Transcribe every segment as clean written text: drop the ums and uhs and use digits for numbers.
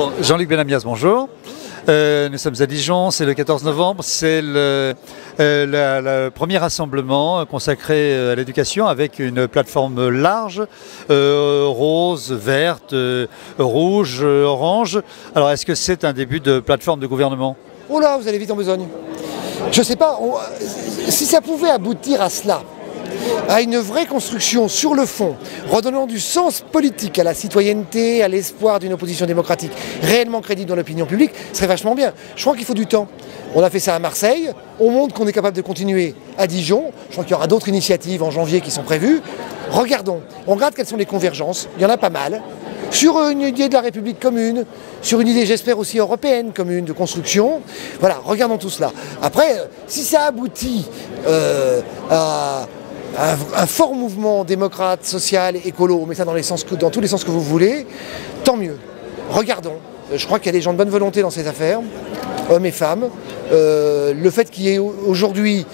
Bon, Jean-Luc Benamias, bonjour. Nous sommes à Dijon, c'est le 14 novembre, c'est le premier rassemblement consacré à l'éducation avec une plateforme large, rose, verte, rouge, orange. Alors est-ce que c'est un début de plateforme de gouvernement? Oh là, vous allez vite en besogne. Je ne sais pas, si ça pouvait aboutir à cela, à une vraie construction sur le fond, redonnant du sens politique à la citoyenneté, à l'espoir d'une opposition démocratique réellement crédible dans l'opinion publique, ce serait vachement bien. Je crois qu'il faut du temps. On a fait ça à Marseille, on montre qu'on est capable de continuer à Dijon. Je crois qu'il y aura d'autres initiatives en janvier qui sont prévues. Regardons, on regarde quelles sont les convergences, il y en a pas mal. Sur une idée de la République commune, sur une idée, j'espère aussi européenne commune de construction. Voilà, regardons tout cela. Après, si ça aboutit à un fort mouvement démocrate, social, écolo, on met ça dans tous les sens que vous voulez, tant mieux. Regardons. Je crois qu'il y a des gens de bonne volonté dans ces affaires, hommes et femmes. Le fait qu'il y ait aujourd'hui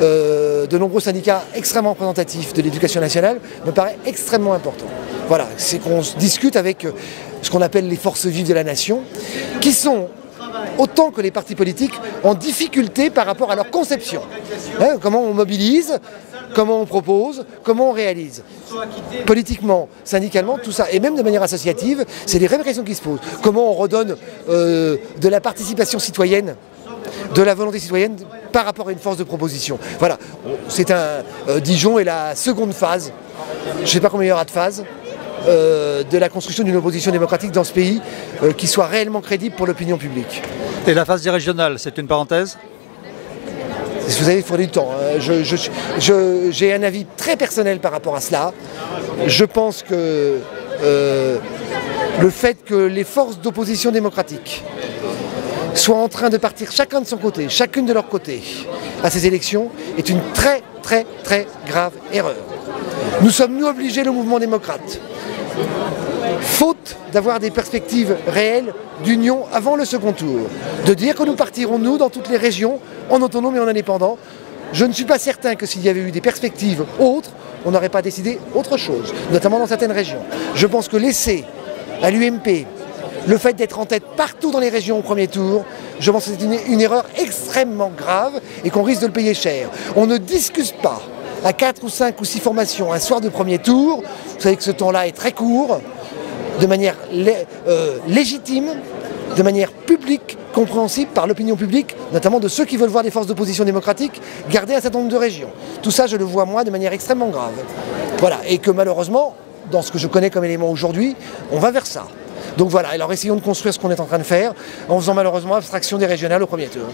de nombreux syndicats extrêmement représentatifs de l'éducation nationale me paraît extrêmement important. Voilà, c'est qu'on discute avec ce qu'on appelle les forces vives de la nation, qui sont autant que les partis politiques en difficulté par rapport à leur conception. Hein, comment on mobilise, comment on propose, comment on réalise. Politiquement, syndicalement, tout ça, et même de manière associative, c'est des vraies questions qui se posent. Comment on redonne de la participation citoyenne, de la volonté citoyenne par rapport à une force de proposition. Voilà, c'est Dijon est la seconde phase, je ne sais pas combien il y aura de phases, de la construction d'une opposition démocratique dans ce pays qui soit réellement crédible pour l'opinion publique. Et la phase régionale, c'est une parenthèse? Vous savez, il faudrait du temps. J'ai un avis très personnel par rapport à cela. Je pense que le fait que les forces d'opposition démocratique soient en train de partir chacun de son côté, chacune de leur côté, à ces élections, est une très très très grave erreur. Nous sommes, nous, obligés, le mouvement démocrate, faute d'avoir des perspectives réelles d'union avant le second tour, de dire que nous partirons, nous, dans toutes les régions, en autonome et en indépendant. Je ne suis pas certain que s'il y avait eu des perspectives autres, on n'aurait pas décidé autre chose, notamment dans certaines régions. Je pense que laisser à l'UMP le fait d'être en tête partout dans les régions au premier tour, je pense que c'est une erreur extrêmement grave et qu'on risque de le payer cher. On ne discute pas à 4 ou 5 ou 6 formations un soir de premier tour. Vous savez que ce temps-là est très court, de manière légitime, de manière publique, compréhensible par l'opinion publique, notamment de ceux qui veulent voir des forces d'opposition démocratique garder un certain nombre de régions. Tout ça, je le vois, moi, de manière extrêmement grave. Voilà, et que malheureusement, dans ce que je connais comme élément aujourd'hui, on va vers ça. Donc voilà, alors essayons de construire ce qu'on est en train de faire, en faisant malheureusement abstraction des régionales au premier tour.